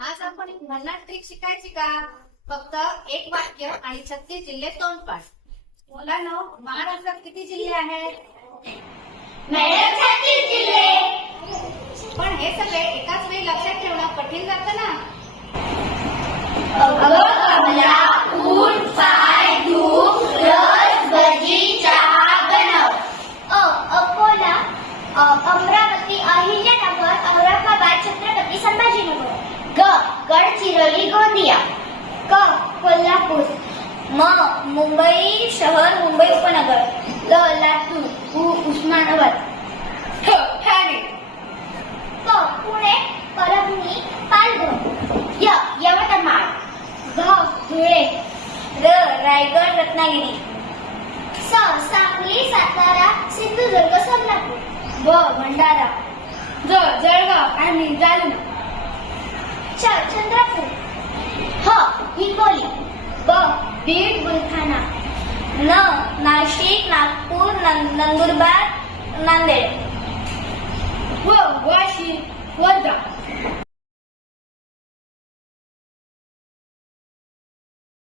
आज आपण भन्नाट ट्रिक शिकायची का? फक्त एक वाक्य आणि 36 जिल्हे तोंडपाठ. मुलांनो, महाराष्ट्रात किती जिल्हे आहेत? मॅडम 36 जिल्हे. पण हे सगळे एकाच वेळी लक्षात ठेवणं कठीण जातं ना. अगं कमला, ऊन, पाय, धूप, रस, भजी, चहा बनव. अकोला, अमरावती, अहिल्यानगर, औरंगाबाद, छत्रपती संभाजीनगर. गडचिरोली, गोंदिया. कोल्हापूर. मुंबई शहर, मुंबई उपनगर. लातूर, उस्मानाबाद. ठाणे. पुणे, परभणी, पालघर. यवतमाळ. धुळे. रायगड, रत्नागिरी. सांगली, सातारा, सिंधुदुर्ग, सोलापूर. भंडारा. जळगाव आणि जालना. चंद्रपूर. हिंगोली. बीड, बुलढाणा. नाशिक, नागपूर, नंदुरबार, नांदेड. वाशिम, वर्धा.